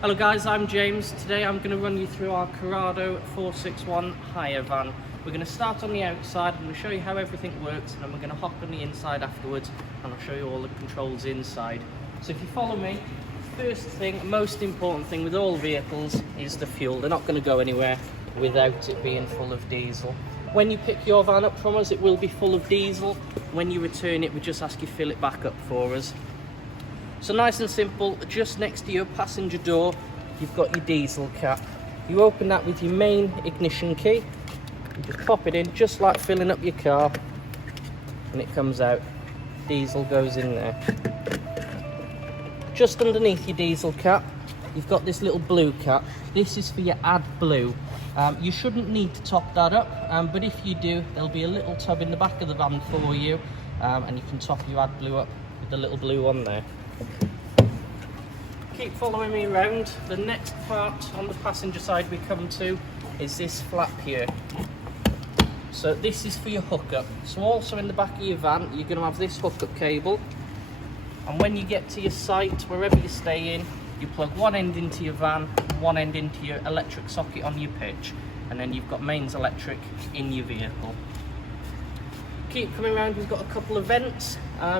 Hello guys, I'm James. Today I'm going to run you through our Carado 461 hire van. We're going to start on the outside, I'm going to show you how everything works, and then we're going to hop on the inside afterwards and I'll show you all the controls inside. So if you follow me, first thing, most important thing with all vehicles is the fuel. They're not going to go anywhere without it being full of diesel. When you pick your van up from us, it will be full of diesel. When you return it, we just ask you fill it back up for us. So nice and simple, just next to your passenger door, you've got your diesel cap. You open that with your main ignition key, you just pop it in, just like filling up your car, and it comes out. Diesel goes in there. Just underneath your diesel cap, you've got this little blue cap. This is for your AdBlue. You shouldn't need to top that up, but if you do, there'll be a little tub in the back of the van for you, and you can top your AdBlue up with the little blue one there. Keep following me around. The next part on the passenger side we come to is this flap here. So this is for your hookup. So also in the back of your van, you're going to have this hookup cable. And when you get to your site, wherever you stay in, you plug one end into your van, one end into your electric socket on your pitch, and then you've got mains electric in your vehicle. Keep coming around, we've got a couple of vents.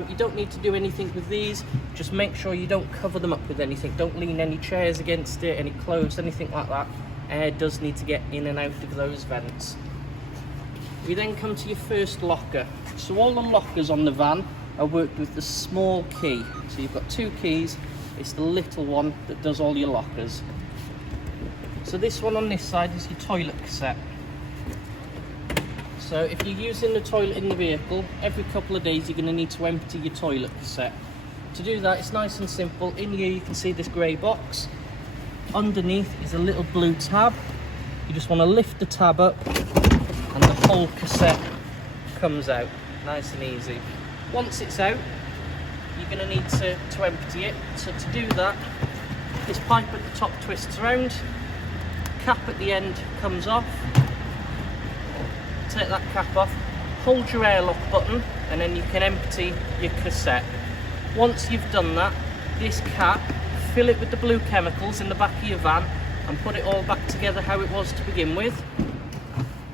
You don't need to do anything with these, just make sure you don't cover them up with anything. Don't lean any chairs against it, any clothes, anything like that. Air does need to get in and out of those vents. We then come to your first locker. So all the lockers on the van are worked with the small key. So you've got two keys, it's the little one that does all your lockers. So this one on this side is your toilet cassette. So if you're using the toilet in the vehicle, every couple of days you're going to need to empty your toilet cassette. To do that, it's nice and simple. In here you can see this grey box. Underneath is a little blue tab. You just want to lift the tab up and the whole cassette comes out. Nice and easy. Once it's out, you're going to need to empty it. So to do that, this pipe at the top twists around, cap at the end comes off. Take that cap off, hold your airlock button, and then you can empty your cassette. Once you've done that, this cap, fill it with the blue chemicals in the back of your van and put it all back together how it was to begin with,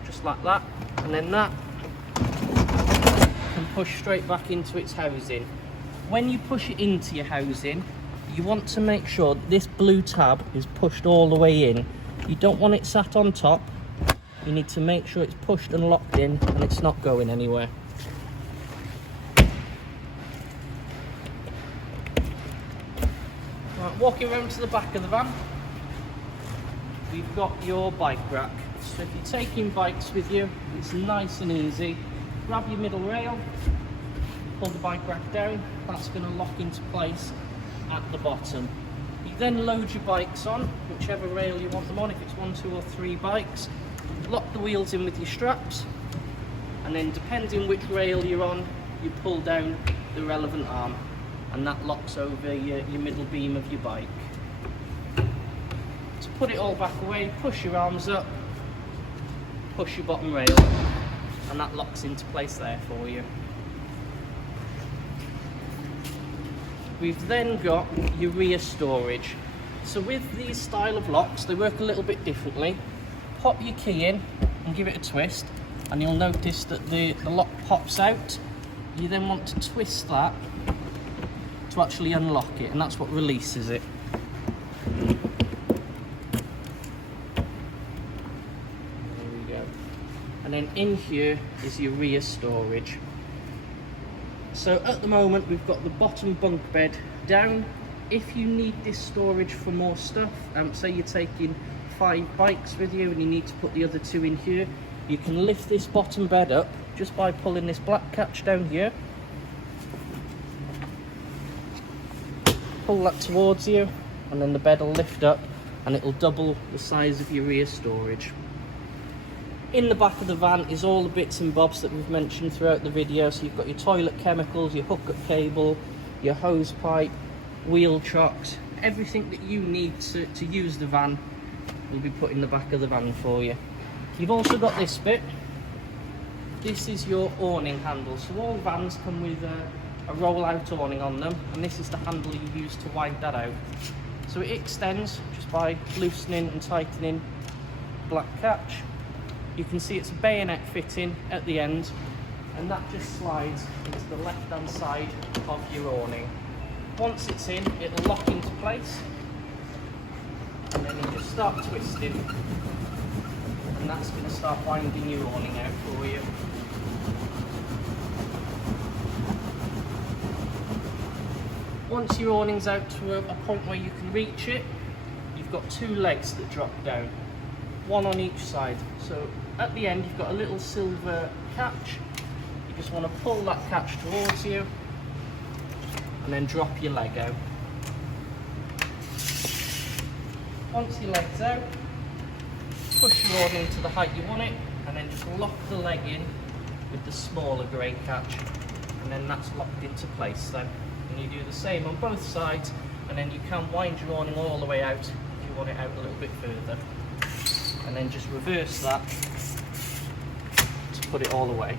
just like that, and then that can push straight back into its housing. When you push it into your housing, you want to make sure that this blue tab is pushed all the way in. You don't want it sat on top. You need to make sure it's pushed and locked in and it's not going anywhere. Right, walking around to the back of the van, we've got your bike rack. So if you're taking bikes with you, it's nice and easy. Grab your middle rail, pull the bike rack down, that's going to lock into place at the bottom. You then load your bikes on, whichever rail you want them on, if it's 1, 2 or 3 bikes. Lock the wheels in with your straps, and then depending which rail you're on, you pull down the relevant arm, and that locks over your middle beam of your bike. To put it all back away, push your arms up, push your bottom rail, and that locks into place there for you. We've then got your rear storage. So with these style of locks, they work a little bit differently. Pop your key in and give it a twist, and you'll notice that the lock pops out. You then want to twist that to actually unlock it, and that's what releases it. There we go. And then in here is your rear storage. So at the moment we've got the bottom bunk bed down. If you need this storage for more stuff, say you're taking 5 bikes with you and you need to put the other 2 in here, you can lift this bottom bed up just by pulling this black catch down here. Pull that towards you, and then the bed will lift up and it'll double the size of your rear storage. In the back of the van is all the bits and bobs that we've mentioned throughout the video. So you've got your toilet chemicals, your hookup cable, your hose pipe, wheel chocks, everything that you need to use the van will be put in the back of the van for you. You've also got this bit. This is your awning handle. So all vans come with a roll-out awning on them, and this is the handle you use to wipe that out. So it extends just by loosening and tightening black catch. You can see it's a bayonet fitting at the end, and that just slides into the left hand side of your awning. Once it's in, it'll lock into place, and then you just start twisting, and that's going to start winding your awning out for you. Once your awning's out to a point where you can reach it, you've got two legs that drop down, one on each side. So at the end you've got a little silver catch. You just want to pull that catch towards you and then drop your leg out. Once your leg's out, push your awning to the height you want it, and then just lock the leg in with the smaller grey catch, and then that's locked into place then. And you do the same on both sides, and then you can wind your awning all the way out if you want it out a little bit further, and then just reverse that to put it all away.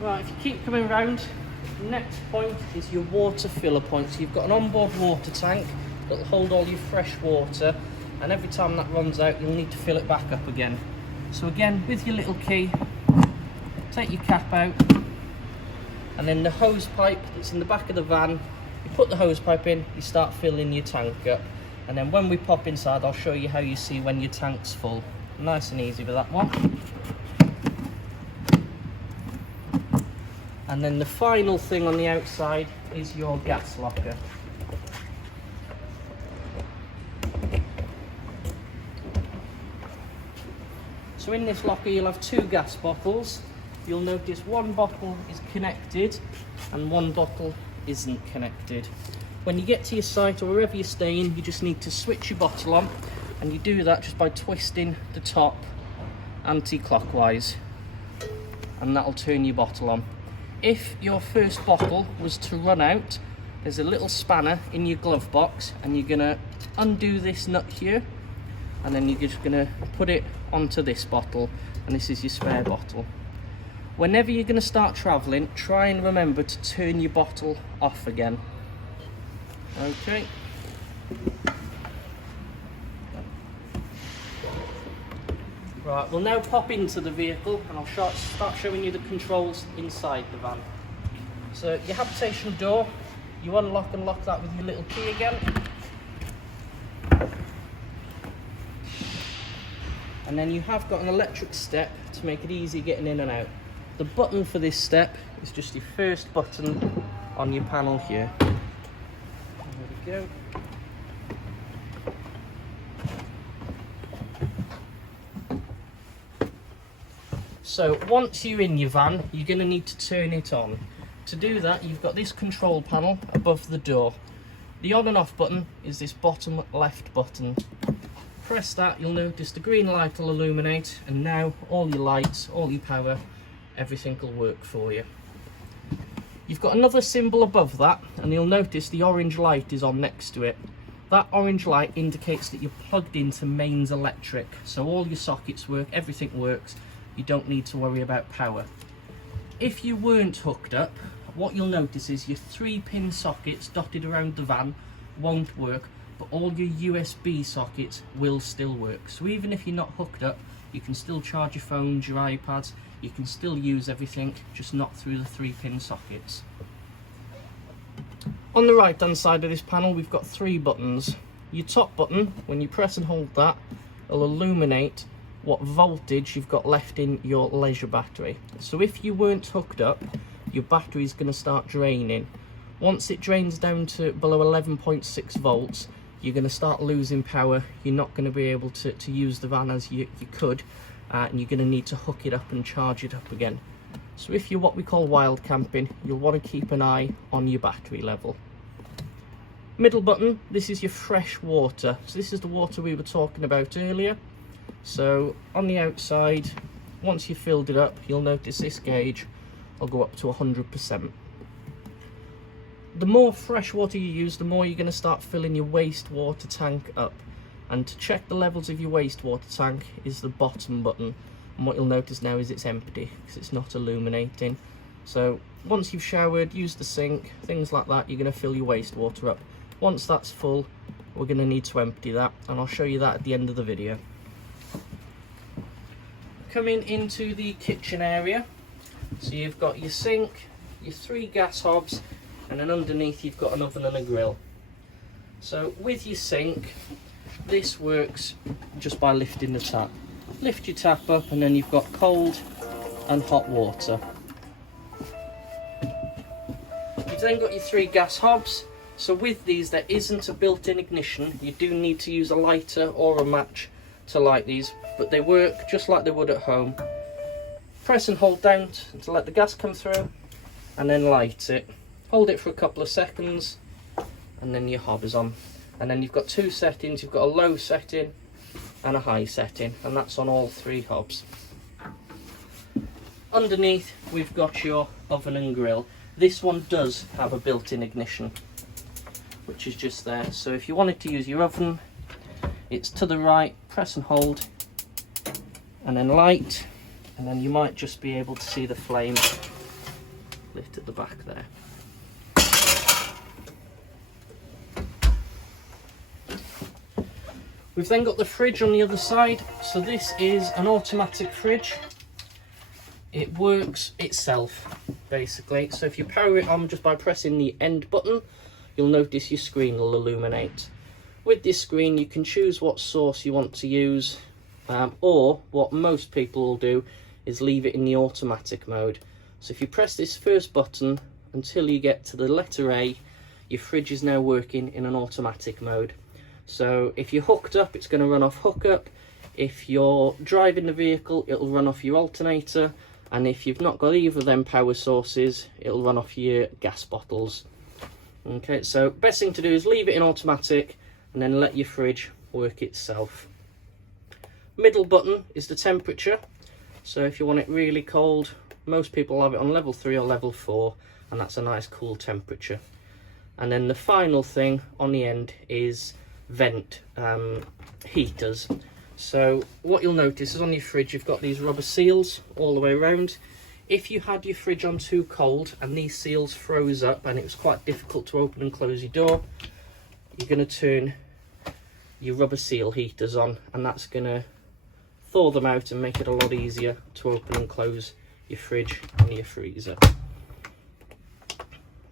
Right, if you keep coming round, the next point is your water filler point. So you've got an onboard water tank that will hold all your fresh water, and every time that runs out you'll need to fill it back up again. So again, with your little key, take your cap out, and then the hose pipe that's in the back of the van, you put the hose pipe in, you start filling your tank up, and then when we pop inside I'll show you how you see when your tank's full. Nice and easy with that one. And then the final thing on the outside is your gas locker. So in this locker you'll have two gas bottles. You'll notice one bottle is connected and one bottle isn't connected. When you get to your site or wherever you're staying, you just need to switch your bottle on, and you do that just by twisting the top anti-clockwise, and that'll turn your bottle on. If your first bottle was to run out, there's a little spanner in your glove box, and you're gonna undo this nut here, and then you're just gonna put it onto this bottle, and this is your spare bottle. Whenever you're gonna start traveling, try and remember to turn your bottle off again. Okay. Right, we'll now pop into the vehicle, and I'll start showing you the controls inside the van. So your habitation door, you unlock and lock that with your little key again. And then you have got an electric step to make it easy getting in and out. The button for this step is just your first button on your panel here. There we go. So once you're in your van, you're going to need to turn it on. To do that, you've got this control panel above the door. The on and off button is this bottom left button. Press that, you'll notice the green light will illuminate, and now all your lights, all your power, everything will work for you. You've got another symbol above that, and you'll notice the orange light is on next to it. That orange light indicates that you're plugged into mains electric, so all your sockets work, everything works. You don't need to worry about power. If you weren't hooked up, what you'll notice is your 3-pin sockets dotted around the van won't work, but all your USB sockets will still work. So even if you're not hooked up, you can still charge your phones, your iPads, you can still use everything, just not through the 3-pin sockets. On the right hand side of this panel we've got 3 buttons. Your top button, when you press and hold that, will illuminate what voltage you've got left in your leisure battery. So if you weren't hooked up, your battery is going to start draining. Once it drains down to below 11.6 volts, you're going to start losing power. You're not going to be able to use the van as you could, and you're going to need to hook it up and charge it up again. So if you're what we call wild camping, you'll want to keep an eye on your battery level. Middle button, this is your fresh water. So this is the water we were talking about earlier. So on the outside, once you've filled it up, you'll notice this gauge will go up to 100%. The more fresh water you use, the more you're going to start filling your wastewater tank up. And to check the levels of your wastewater tank is the bottom button. And what you'll notice now is it's empty because it's not illuminating. So once you've showered, used the sink, things like that, you're going to fill your wastewater up. Once that's full, we're going to need to empty that, and I'll show you that at the end of the video. Coming into the kitchen area, so you've got your sink, your 3 gas hobs, and then underneath you've got an oven and a grill. So with your sink, this works just by lifting the tap. Lift your tap up and then you've got cold and hot water. You've then got your 3 gas hobs. So with these, there isn't a built-in ignition. You do need to use a lighter or a match to light these, but they work just like they would at home. Press and hold down to let the gas come through and then light it. Hold it for a couple of seconds and then your hob is on. And then you've got 2 settings. You've got a low setting and a high setting, and that's on all 3 hobs. Underneath we've got your oven and grill. This one does have a built-in ignition, which is just there. So if you wanted to use your oven, it's to the right, press and hold, and then light, and then you might just be able to see the flame lit at the back there. We've then got the fridge on the other side. So this is an automatic fridge. It works itself, basically. So if you power it on just by pressing the end button, you'll notice your screen will illuminate. With this screen, you can choose what sauce you want to use, or what most people will do is leave it in the automatic mode. So if you press this first button until you get to the letter A, your fridge is now working in an automatic mode. So if you're hooked up, it's going to run off hookup. If you're driving the vehicle, it'll run off your alternator. And if you've not got either of them power sources, it'll run off your gas bottles. Okay, so best thing to do is leave it in automatic and then let your fridge work itself. Middle button is the temperature. So if you want it really cold, most people have it on level 3 or level 4, and that's a nice cool temperature. And then the final thing on the end is vent heaters. So what you'll notice is on your fridge you've got these rubber seals all the way around. If you had your fridge on too cold and these seals froze up and it was quite difficult to open and close your door, you're going to turn your rubber seal heaters on, and that's going to thaw them out and make it a lot easier to open and close your fridge and your freezer.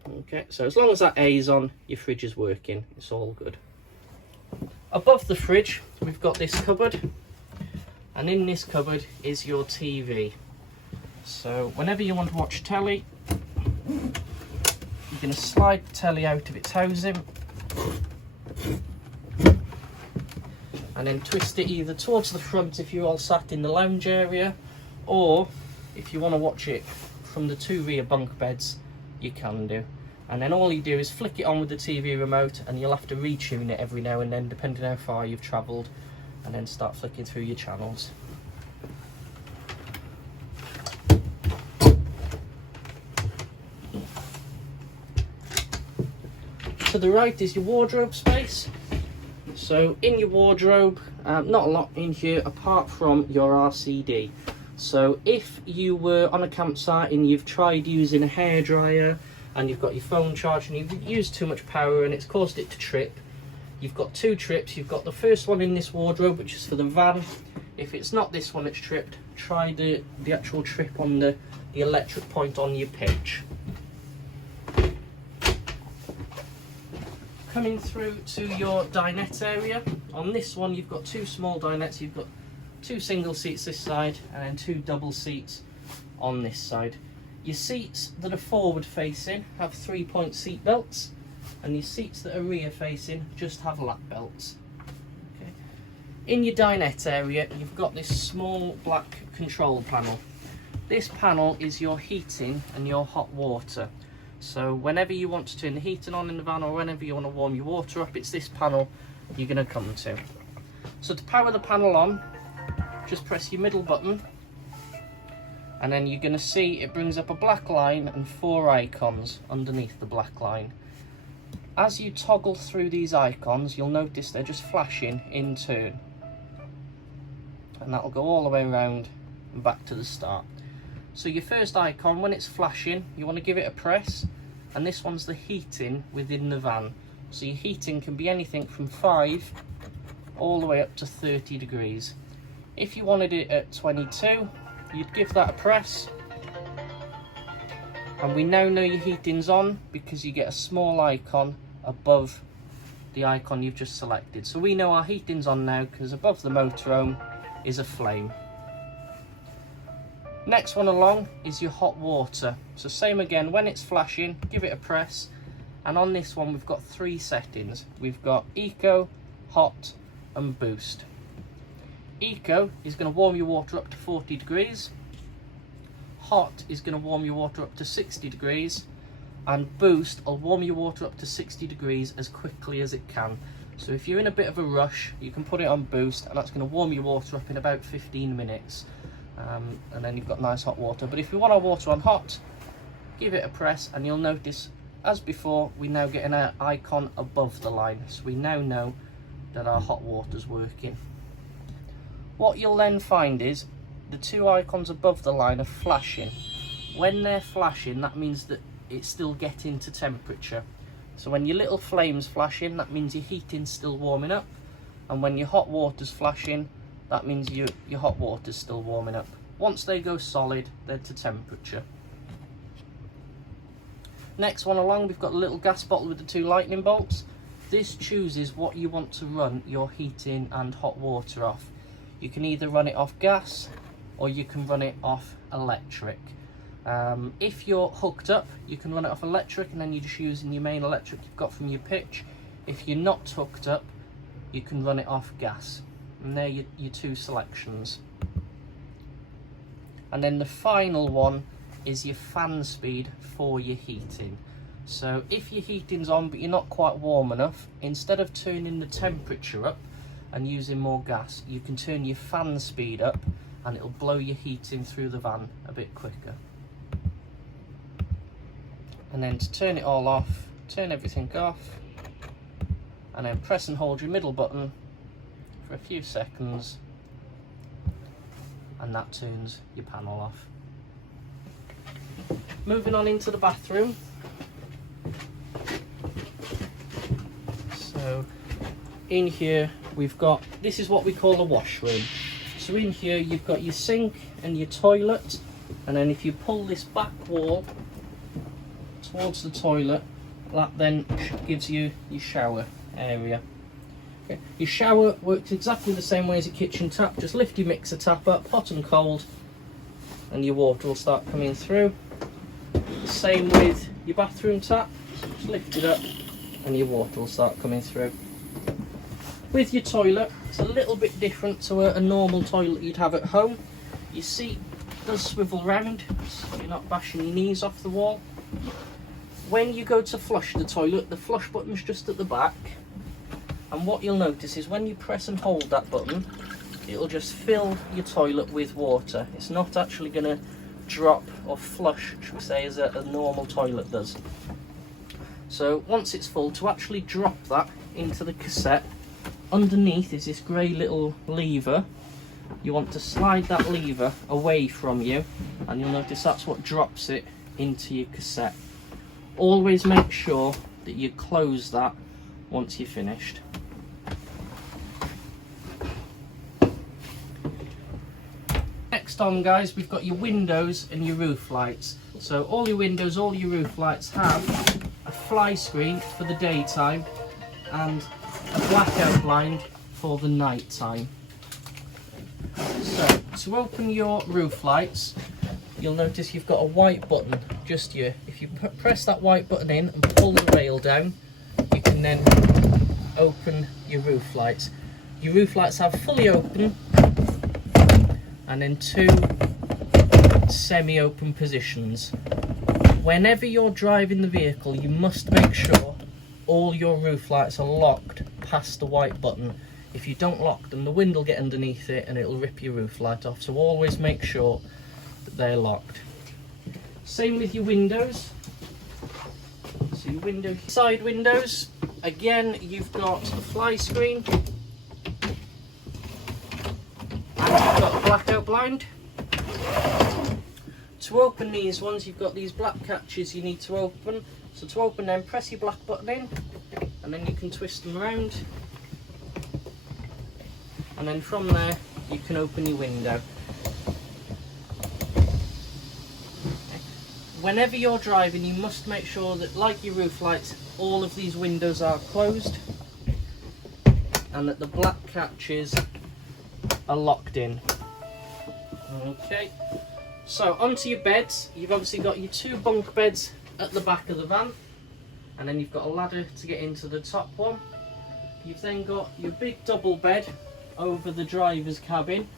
Okay, so as long as that A is on, your fridge is working, it's all good. Above the fridge we've got this cupboard, and in this cupboard is your TV. So whenever you want to watch telly, you're going to slide the telly out of its housing and then twist it either towards the front if you're all sat in the lounge area, or if you want to watch it from the 2 rear bunk beds, you can do. And then all you do is flick it on with the TV remote, and you'll have to retune it every now and then depending how far you've travelled, and then start flicking through your channels. To the right is your wardrobe space. So in your wardrobe, not a lot in here apart from your RCD. So if you were on a campsite and you've tried using a hairdryer and you've got your phone charged and you've used too much power and it's caused it to trip, you've got 2 trips. You've got the first one in this wardrobe, which is for the van. If it's not this one that's tripped, try the actual trip on the electric point on your pitch. Coming through to your dinette area, on this one you've got 2 small dinettes. You've got 2 single seats this side and then 2 double seats on this side. Your seats that are forward facing have 3-point seat belts, and your seats that are rear facing just have lap belts. Okay. In your dinette area you've got this small black control panel. This panel is your heating and your hot water. So whenever you want to turn the heating on in the van, or whenever you want to warm your water up, it's this panel you're going to come to. So to power the panel on, just press your middle button, and then you're going to see it brings up a black line and 4 icons underneath the black line. As you toggle through these icons, you'll notice they're just flashing in turn, and that'll go all the way around and back to the start. So your first icon, when it's flashing, you want to give it a press, and this one's the heating within the van. So your heating can be anything from 5 all the way up to 30 degrees. If you wanted it at 22, you'd give that a press, and we now know your heating's on because you get a small icon above the icon you've just selected. So we know our heating's on now because above the motorhome is a flame. Next one along is your hot water. So same again, when it's flashing, give it a press, and on this one we've got 3 settings. We've got Eco, Hot and Boost. Eco is going to warm your water up to 40 degrees. Hot is going to warm your water up to 60 degrees. And Boost will warm your water up to 60 degrees as quickly as it can. So if you're in a bit of a rush, you can put it on Boost, and that's going to warm your water up in about 15 minutes. And then you've got nice hot water. But if you want our water on hot, give it a press, and you'll notice, as before, we now get an icon above the line. So we now know that our hot water's working. What you'll then find is the 2 icons above the line are flashing. When they're flashing, that means that it's still getting to temperature. So when your little flame's flashing, that means your heating's still warming up, and when your hot water's flashing, that means your hot water's still warming up. Once they go solid, they're to temperature. Next one along, we've got a little gas bottle with the 2 lightning bolts. This chooses what you want to run your heating and hot water off. You can either run it off gas, or you can run it off electric. If you're hooked up, you can run it off electric, and then you're just using your main electric you've got from your pitch. If you're not hooked up, you can run it off gas. And they're your 2 selections. And then the final one is your fan speed for your heating. So if your heating's on but you're not quite warm enough, instead of turning the temperature up and using more gas, you can turn your fan speed up, and it'll blow your heating through the van a bit quicker. And then to turn it all off, turn everything off, and then press and hold your middle button for a few seconds, and that turns your panel off. Moving on into the bathroom. So in here we've got, this is what we call a washroom. So in here you've got your sink and your toilet, and then if you pull this back wall towards the toilet, that then gives you your shower area. Okay. Your shower works exactly the same way as a kitchen tap. Just lift your mixer tap up, hot and cold, and your water will start coming through. Same with your bathroom tap, just lift it up and your water will start coming through. With your toilet, it's a little bit different to a normal toilet you'd have at home. Your seat does swivel round, so you're not bashing your knees off the wall. When you go to flush the toilet, the flush button's just at the back, and what you'll notice is when you press and hold that button, it'll just fill your toilet with water. It's not actually going to drop or flush, should we say, as a normal toilet does. So once it's full, to actually drop that into the cassette, underneath is this grey little lever. You want to slide that lever away from you, and you'll notice that's what drops it into your cassette. Always make sure that you close that once you're finished. Next on, guys, we've got your windows and your roof lights. So all your windows, all your roof lights have a fly screen for the daytime and a blackout blind for the night time. So to open your roof lights, you'll notice you've got a white button just here. If you press that white button in and pull the rail down, you can then open your roof lights. Your roof lights have fully open and then 2 semi-open positions. Whenever you're driving the vehicle, you must make sure all your roof lights are locked past the white button. If you don't lock them, the wind will get underneath it and it'll rip your roof light off. So always make sure that they're locked. Same with your windows. So your side windows, again, you've got a fly screen and you've got a blackout blind. To open these ones, you've got these black catches you need to open. So to open them, press your black button in, and then you can twist them around. And then from there, you can open your window. Whenever you're driving, you must make sure that, like your roof lights, all of these windows are closed and that the black catches are locked in. Okay. So onto your beds, you've obviously got your 2 bunk beds at the back of the van, and then you've got a ladder to get into the top one. You've then got your big double bed over the driver's cabin,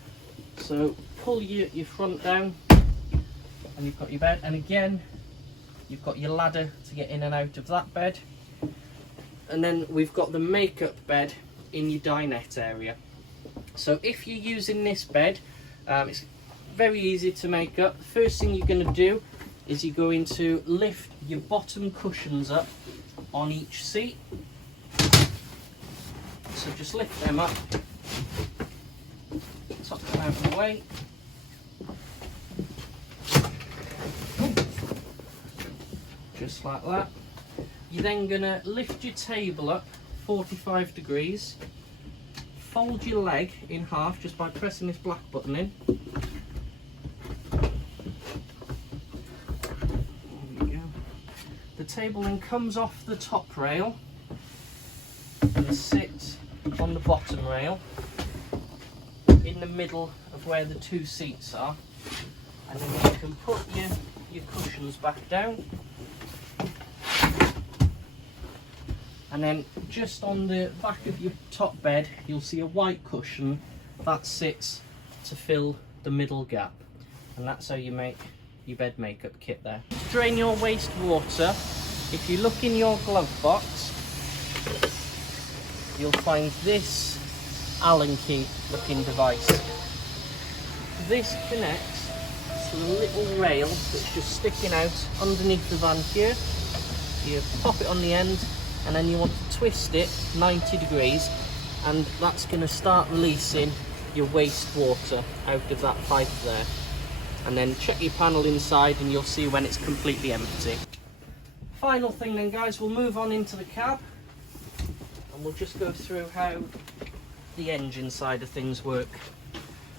so pull your front down and you've got your bed, and again you've got your ladder to get in and out of that bed. And then we've got the makeup bed in your dinette area. So if you're using this bed, it's very easy to make up. The first thing you're going to do is you're going to lift your bottom cushions up on each seat. So just lift them up, top them out of the way. Just like that. You're then going to lift your table up 45 degrees, fold your leg in half just by pressing this black button in. The table then comes off the top rail and sits on the bottom rail in the middle of where the 2 seats are, and then you can put your cushions back down, and then just on the back of your top bed you'll see a white cushion that sits to fill the middle gap, and that's how you make your bed makeup kit there. To drain your waste water, if you look in your glove box, you'll find this Allen key looking device. This connects to the little rail that's just sticking out underneath the van here. You pop it on the end, and then you want to twist it 90 degrees, and that's going to start releasing your waste water out of that pipe there. And then check your panel inside and you'll see when it's completely empty. Final thing then, guys, we'll move on into the cab and we'll just go through how the engine side of things work.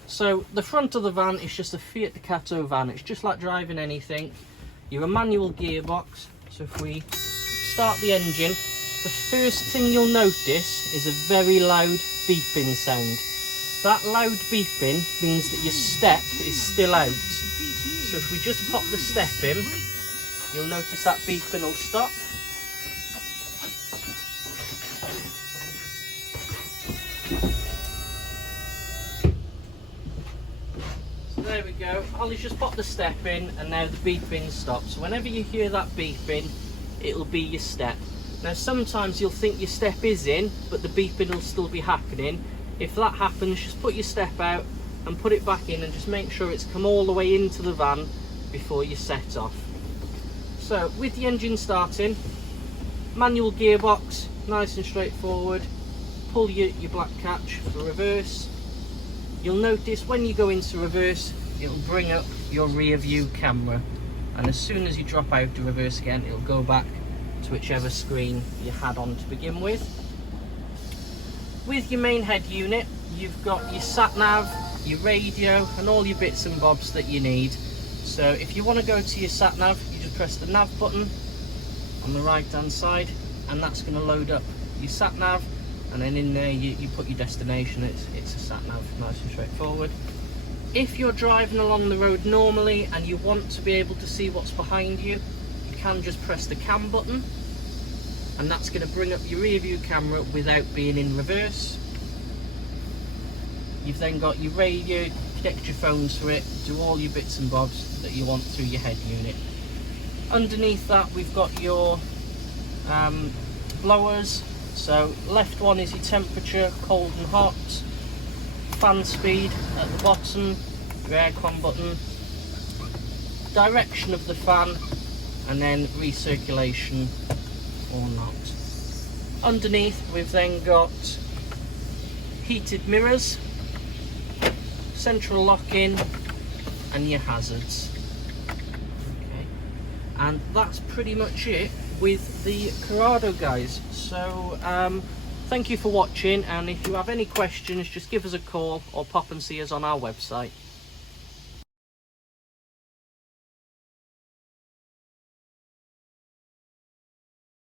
So the front of the van is just a Fiat Ducato van. It's just like driving anything. You're a manual gearbox, so if we start the engine, the first thing you'll notice is a very loud beeping sound. That loud beeping means that your step is still out. So if we just pop the step in, you'll notice that beeping will stop. So there we go. Ollie's just popped the step in and now the beeping stops. So whenever you hear that beeping, it'll be your step. Now sometimes you'll think your step is in, but the beeping will still be happening. If that happens, just put your step out and put it back in and just make sure it's come all the way into the van before you set off. So with the engine starting, manual gearbox, nice and straightforward. Pull your black catch for reverse. You'll notice when you go into reverse, it'll bring up your rear view camera, and as soon as you drop out to reverse again, it'll go back to whichever screen you had on to begin with. With your main head unit, you've got your sat nav, your radio, and all your bits and bobs that you need. So if you want to go to your sat nav, you just press the nav button on the right hand side, and that's going to load up your sat nav, and then in there you put your destination. It's a sat nav, nice and straightforward. If you're driving along the road normally and you want to be able to see what's behind you, you can just press the cam button, and that's going to bring up your rear view camera without being in reverse. You've then got your radio, connect your phone to it, do all your bits and bobs that you want through your head unit. Underneath that we've got your blowers. So left one is your temperature, cold and hot, fan speed at the bottom, your aircon button, direction of the fan, and then recirculation or not. Underneath we've then got heated mirrors, central lock-in, and your hazards. Okay, and that's pretty much it with the Carado, guys. So thank you for watching, and if you have any questions, just give us a call or pop and see us on our website.